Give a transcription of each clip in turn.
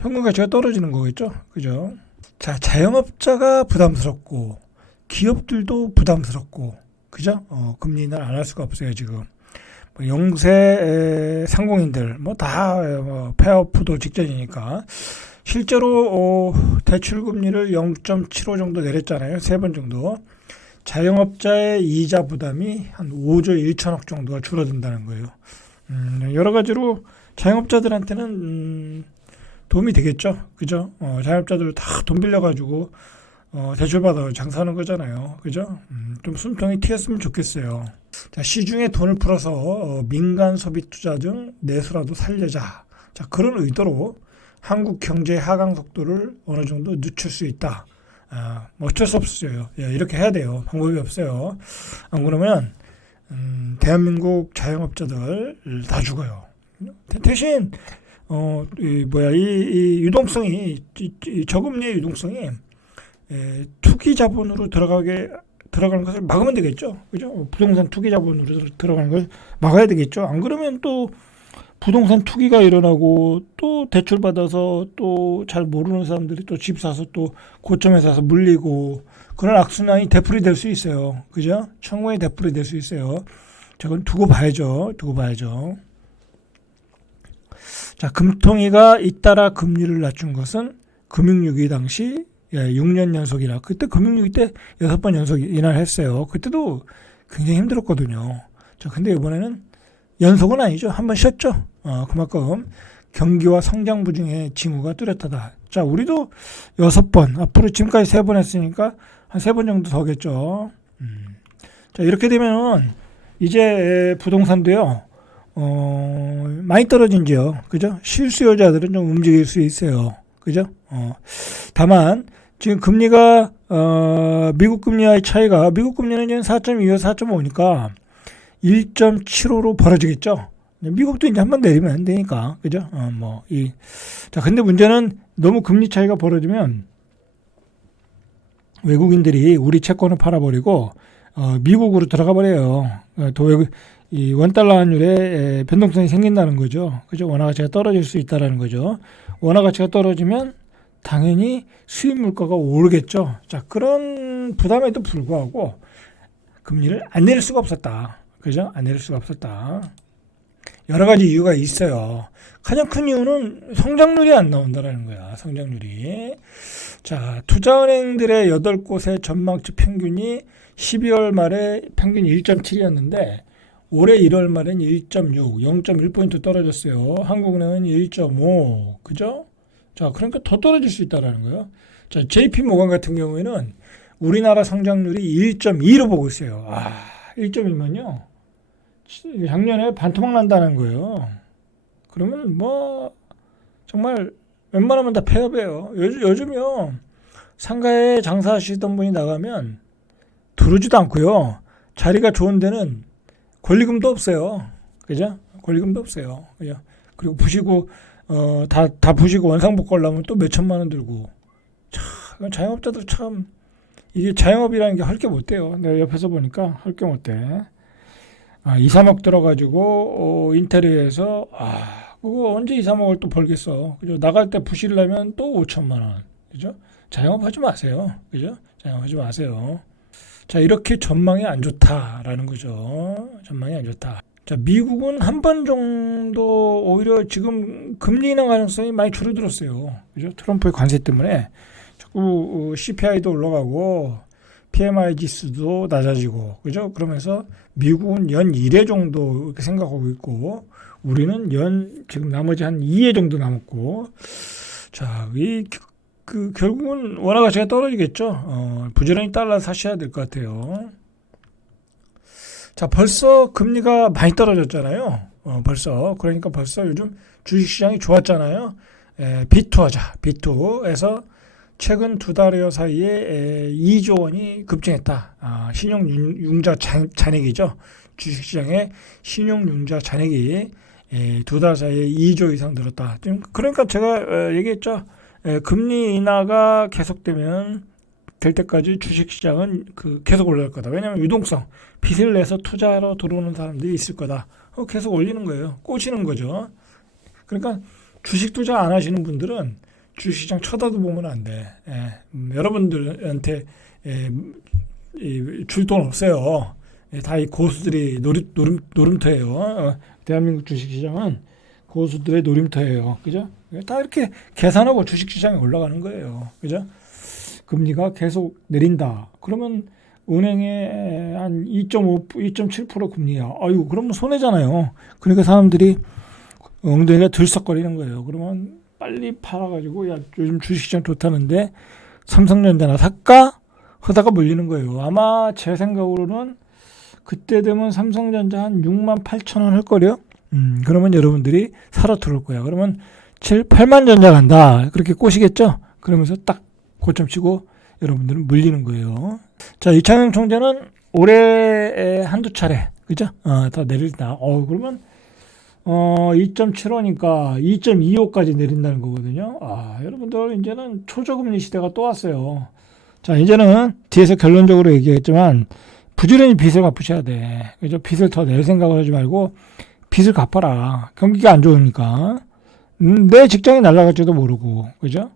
현금 가치가 떨어지는 거겠죠. 그죠? 자, 자영업자가 부담스럽고 기업들도 부담스럽고 그죠? 금리 인하를 안 할 수가 없어요 지금. 뭐 영세 상공인들 뭐 다 폐업도 직전이니까 실제로 대출 금리를 0.75 정도 내렸잖아요. 3번 정도. 자영업자의 이자 부담이 한 5조 1천억 정도가 줄어든다는 거예요. 여러 가지로 자영업자들한테는 도움이 되겠죠. 그죠? 자영업자들 다 돈 빌려가지고 대출받아 장사하는 거잖아요. 그죠? 좀 숨통이 트였으면 좋겠어요. 자, 시중에 돈을 풀어서 민간 소비 투자 등 내수라도 살려자. 자, 그런 의도로 한국 경제의 하강 속도를 어느 정도 늦출 수 있다. 뭐 어쩔 수 없어요. 예, 이렇게 해야 돼요. 방법이 없어요. 안 그러면 대한민국 자영업자들 다 죽어요. 대신 이 유동성이 이 저금리의 유동성이 투기 자본으로 들어가는 것을 막으면 되겠죠. 그죠? 부동산 투기 자본으로 들어가는 걸 막아야 되겠죠. 안 그러면 또 부동산 투기가 일어나고 또 대출 받아서 또 잘 모르는 사람들이 또 집 사서 또 고점에 사서 물리고 그런 악순환이 되풀이 될 수 있어요. 그죠? 청구에 되풀이 될 수 있어요. 저건 두고 봐야죠. 자, 금통위가 잇따라 금리를 낮춘 것은 금융위기 당시 6년 연속이라. 그때 금융위기 때 6번 연속 인하했어요. 그때도 굉장히 힘들었거든요. 자, 근데 이번에는 연속은 아니죠. 한 번 쉬었죠. 그만큼 경기와 성장 부진의 징후가 뚜렷하다. 자, 우리도 6번, 앞으로 지금까지 3번 했으니까 한 3번 정도 더겠죠. 자, 이렇게 되면은 이제 부동산도요, 많이 떨어진지요. 그죠? 실수요자들은 좀 움직일 수 있어요. 그죠? 다만, 지금 금리가, 미국 금리와의 차이가, 미국 금리는 지금 4.25, 4.5니까 1.75로 벌어지겠죠? 미국도 이제 한번 내리면 안 되니까. 그죠? 자, 근데 문제는 너무 금리 차이가 벌어지면 외국인들이 우리 채권을 팔아버리고, 미국으로 들어가 버려요. 이 원달러 환율에 변동성이 생긴다는 거죠. 그죠? 원화 가치가 떨어질 수 있다라는 거죠. 원화 가치가 떨어지면 당연히 수입 물가가 오르겠죠. 자, 그런 부담에도 불구하고 금리를 안 내릴 수가 없었다. 그죠? 안 내릴 수가 없었다. 여러 가지 이유가 있어요. 가장 큰 이유는 성장률이 안 나온다라는 거야. 성장률이. 자, 투자은행들의 8곳의 전망치 평균이 12월 말에 평균 1.7이었는데 올해 1월 말엔 1.6, 0.1포인트 떨어졌어요. 한국은행은 1.5, 그죠? 자, 그러니까 더 떨어질 수 있다라는 거예요. 자, JP 모건 같은 경우에는 우리나라 성장률이 1.2로 보고 있어요. 1.2면요. 작년에 반토막 난다는 거예요. 그러면 정말 웬만하면 다 폐업이에요. 요즘요, 상가에 장사하시던 분이 나가면 들어오지도 않고요. 자리가 좋은 데는 권리금도 없어요. 그죠? 권리금도 없어요. 그죠? 그리고 부시고, 다 부시고 원상복구 하려면 또 몇천만 원 들고. 참, 자영업자들 참, 이게 자영업이라는 게 할 게 못 돼요. 내가 옆에서 보니까 할 게 못 돼. 2, 3억 들어가지고, 인테리어에서, 그거 언제 2, 3억을 또 벌겠어. 그죠? 나갈 때 부시려면 또 5천만 원. 그죠? 자영업 하지 마세요. 그죠? 자영업 하지 마세요. 자, 이렇게 전망이 안 좋다라는 거죠. 전망이 안 좋다. 자, 미국은 한 번 정도 오히려 지금 금리 인하 가능성이 많이 줄어들었어요. 그죠? 트럼프의 관세 때문에 자꾸 CPI도 올라가고 PMI 지수도 낮아지고, 그죠? 그러면서 미국은 연 1회 정도 이렇게 생각하고 있고, 우리는 지금 나머지 한 2회 정도 남았고, 자, 결국은 원화 가치가 떨어지겠죠. 부지런히 달러 사셔야 될 것 같아요. 자, 벌써 금리가 많이 떨어졌잖아요. 그러니까 벌써 요즘 주식시장이 좋았잖아요. B2하자. B2에서 최근 2달여 사이에 2조 원이 급증했다. 신용융자 잔액이죠. 주식시장의 신용융자 잔액이 2달 사이에 2조 이상 늘었다. 그러니까 제가 얘기했죠. 금리 인하가 계속되면 될 때까지 주식시장은 계속 올라갈 거다. 왜냐하면 유동성, 빚을 내서 투자하러 들어오는 사람들이 있을 거다. 계속 올리는 거예요. 꽂히는 거죠. 그러니까 주식 투자 안 하시는 분들은 주식시장 쳐다도 보면 안 돼. 여러분들한테 줄 돈 없어요. 다 이 고수들이 노름터예요. 대한민국 주식시장은 고수들의 놀림터예요. 그죠? 다 이렇게 계산하고 주식시장에 올라가는 거예요. 그죠? 금리가 계속 내린다. 그러면 은행에 한 2.5, 2.7% 금리야. 아유, 그러면 손해잖아요. 그러니까 사람들이 엉덩이가 들썩거리는 거예요. 그러면 빨리 팔아가지고, 야, 요즘 주식시장 좋다는데 삼성전자나 살까? 하다가 물리는 거예요. 아마 제 생각으로는 그때 되면 삼성전자 한 6만 8천 원 할 거래요. 그러면 여러분들이 사러 들어올 거야. 그러면 7, 8만 전자 간다. 그렇게 꼬시겠죠? 그러면서 딱 고점 치고 여러분들은 물리는 거예요. 자, 이창용 총재는 올해 한두 차례, 그죠? 더 내린다. 그러면 2.75니까 2.25까지 내린다는 거거든요. 여러분들 이제는 초저금리 시대가 또 왔어요. 자, 이제는 뒤에서 결론적으로 얘기했지만 부지런히 빚을 갚으셔야 돼. 그죠? 빚을 더 낼 생각을 하지 말고 빚을 갚아라. 경기가 안 좋으니까. 내 직장이 날아갈지도 모르고, 그죠?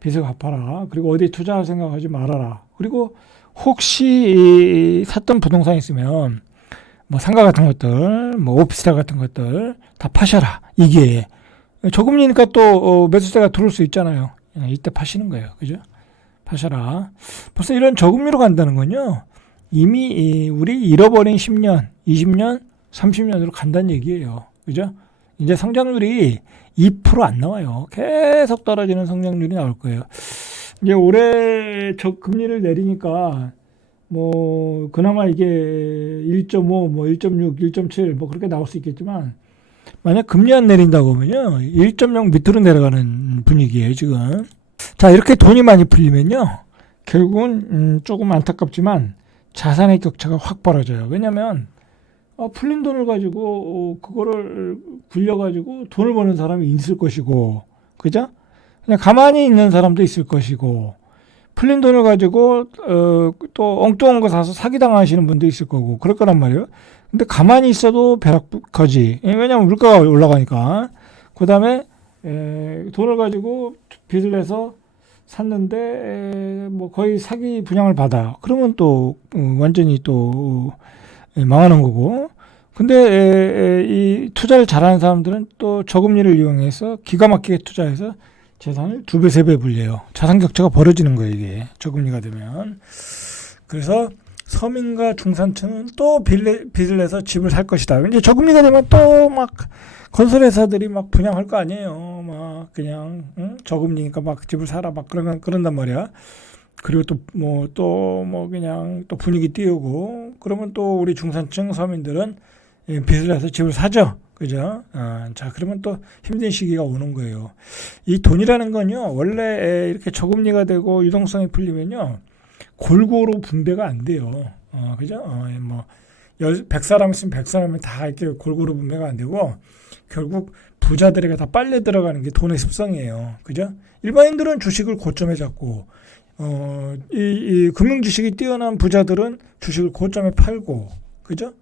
빚을 갚아라. 그리고 어디 투자할 생각하지 말아라. 그리고 혹시 샀던 부동산 있으면 뭐 상가 같은 것들, 뭐 오피스텔 같은 것들 다 파셔라. 이게 저금리니까 또 매수세가 들어올 수 있잖아요. 이때 파시는 거예요. 그죠? 파셔라. 벌써 이런 저금리로 간다는 건요. 이미 우리 잃어버린 10년, 20년, 30년으로 간다는 얘기예요. 그죠? 이제 성장률이 2%안 나와요. 계속 떨어지는 성장률이 나올 거예요. 이제 올해 저 금리를 내리니까 뭐 그나마 이게 1.5, 뭐 1.6, 1.7 뭐 그렇게 나올 수 있겠지만 만약 금리 안 내린다고 하면요. 1.0 밑으로 내려가는 분위기예요, 지금. 자, 이렇게 돈이 많이 풀리면요. 결국은 조금 안타깝지만 자산의 격차가 확 벌어져요. 왜냐면 풀린 돈을 가지고 그거를 굴려가지고 돈을 버는 사람이 있을 것이고, 그죠? 그냥 가만히 있는 사람도 있을 것이고, 풀린 돈을 가지고 또 엉뚱한 거 사서 사기당하시는 분도 있을 거고 그럴 거란 말이에요. 근데 가만히 있어도 벼락거지. 왜냐면 물가가 올라가니까. 그 다음에 돈을 가지고 빚을 내서 샀는데 뭐 거의 사기 분양을 받아요. 그러면 또 완전히 또 망하는 거고. 근데 이 투자를 잘하는 사람들은 또 저금리를 이용해서 기가 막히게 투자해서 재산을 2배, 3배 불려요. 자산 격차가 벌어지는 거예요, 이게. 저금리가 되면. 그래서 서민과 중산층은 또 빚을 내서 집을 살 것이다. 이제 저금리가 되면 또 막 건설회사들이 막 분양할 거 아니에요. 막 그냥 저금리니까 막 집을 사라 막 그런단 말이야. 그리고 또 그냥 또 분위기 띄우고 그러면 또 우리 중산층 서민들은 빚을 내서 집을 사죠. 그죠? 자, 그러면 또 힘든 시기가 오는 거예요. 이 돈이라는 건요, 원래 이렇게 저금리가 되고 유동성이 풀리면요, 골고루 분배가 안 돼요. 그죠? 뭐, 100사람 있으면 100사람이 다 이렇게 골고루 분배가 안 되고, 결국 부자들에게 다 빨려 들어가는 게 돈의 습성이에요. 그죠? 일반인들은 주식을 고점에 잡고, 이 금융 지식이 뛰어난 부자들은 주식을 고점에 팔고, 그죠?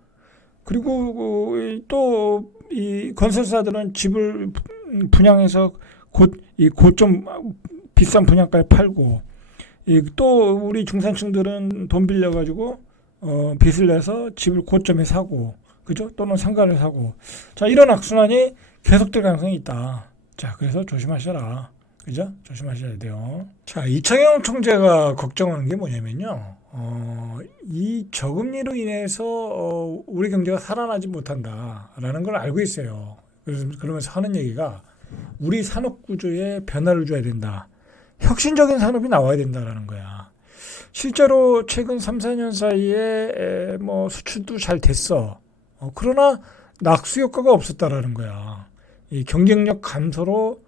그리고 또 이 건설사들은 집을 분양해서 이 고점 비싼 분양가에 팔고, 또 우리 중산층들은 돈 빌려가지고 빚을 내서 집을 고점에 사고, 그죠? 또는 상가를 사고. 자, 이런 악순환이 계속될 가능성이 있다. 자, 그래서 조심하셔라. 그죠? 조심하셔야 돼요. 자, 이창용 총재가 걱정하는 게 뭐냐면요. 이 저금리로 인해서 우리 경제가 살아나지 못한다라는 걸 알고 있어요. 그러면서 하는 얘기가 우리 산업 구조에 변화를 줘야 된다. 혁신적인 산업이 나와야 된다라는 거야. 실제로 최근 3, 4년 사이에 뭐 수출도 잘 됐어. 그러나 낙수 효과가 없었다라는 거야. 이 경쟁력 감소로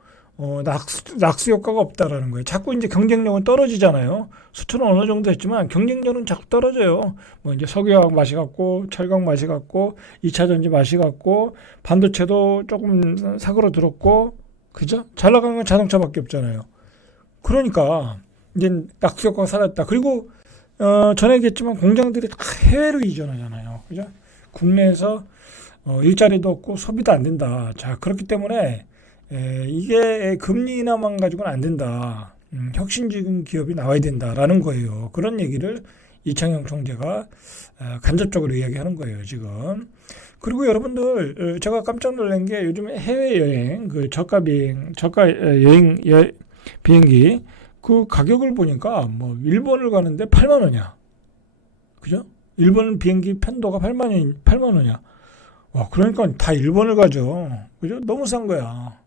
낙수 효과가 없다라는 거예요. 자꾸 이제 경쟁력은 떨어지잖아요. 수출은 어느 정도 했지만 경쟁력은 자꾸 떨어져요. 뭐 이제 석유화학 맛이 같고, 철강 맛이 같고, 2차 전지 맛이 같고, 반도체도 조금 사그러들었고, 그죠? 잘 나가는 건 자동차밖에 없잖아요. 그러니까 이제 낙수 효과가 사라졌다. 그리고 전에 얘기했지만 공장들이 다 해외로 이전하잖아요. 그죠? 국내에서 일자리도 없고 소비도 안 된다. 자, 그렇기 때문에 이게 금리 인하만 가지고는 안 된다. 혁신적인 기업이 나와야 된다라는 거예요. 그런 얘기를 이창용 총재가 간접적으로 이야기하는 거예요, 지금. 그리고 여러분들, 제가 깜짝 놀란 게 요즘 해외여행, 그 저가 비행기, 그 가격을 보니까 뭐 일본을 가는데 8만 원이야. 그죠? 일본 비행기 편도가 8만 원이야. 와, 그러니까 다 일본을 가죠. 그죠? 너무 싼 거야.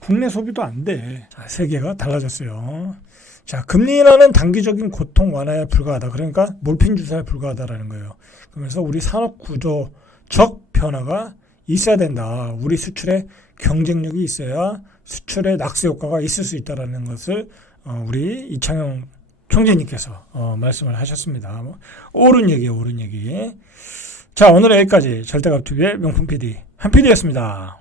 국내 소비도 안 돼. 자, 세계가 달라졌어요. 자, 금리 인하는 단기적인 고통 완화에 불과하다. 그러니까 몰핀 주사에 불과하다라는 거예요. 그러면서 우리 산업 구조적 변화가 있어야 된다. 우리 수출에 경쟁력이 있어야 수출에 낙수 효과가 있을 수 있다라는 것을 우리 이창용 총재님께서 말씀을 하셨습니다. 옳은 얘기예요, 옳은 얘기. 자, 오늘 여기까지 절대값TV의 명품 PD 한 PD였습니다.